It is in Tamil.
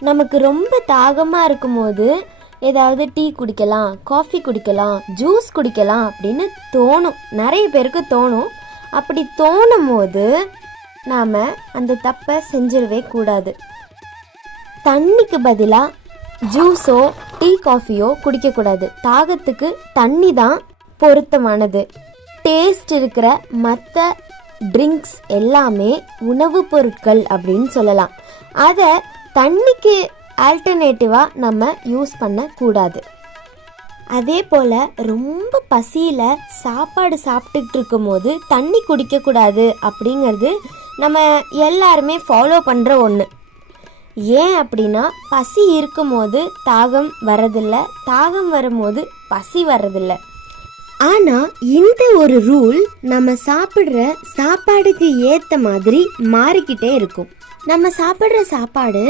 நமக்கு ரொம்ப தாகமாக இருக்கும்போது ஏதாவது டீ குடிக்கலாம், காஃபி குடிக்கலாம், ஜூஸ் குடிக்கலாம் அப்படின்னு தோணும். நிறைய பேருக்கு தோணும். அப்படி தோணும் போது நாம் அந்த தப்பை செஞ்சிடவே கூடாது. தண்ணிக்கு பதிலாக ஜூஸோ டீ காஃபியோ குடிக்கக்கூடாது. தாகத்துக்கு தண்ணி தான் பொருத்தமானது. டேஸ்ட் இருக்கிற மற்ற ட்ரிங்க்ஸ் எல்லாமே உணவுப் பொருட்கள் அப்படின்னு சொல்லலாம். அதை தண்ணிக்கு ஆல்டர்னேட்டிவாக நம்ம யூஸ் பண்ணக்கூடாது. அதே போல் ரொம்ப பசியில் சாப்பாடு சாப்பிட்டுட்டு இருக்கும் போது தண்ணி குடிக்கக்கூடாது அப்படிங்கிறது நம்ம எல்லாருமே ஃபாலோ பண்ணுற ஒன்று. ஏன் அப்படின்னா, பசி இருக்கும் போது தாகம் வரதில்லை, தாகம் வரும்போது பசி வர்றதில்லை. ஆனால் இந்த ஒரு ரூல் நம்ம சாப்பிட்ற சாப்பாடுக்கு ஏற்ற மாதிரி மாறிக்கிட்டே இருக்கும். நம்ம சாப்பிட்ற சாப்பாடு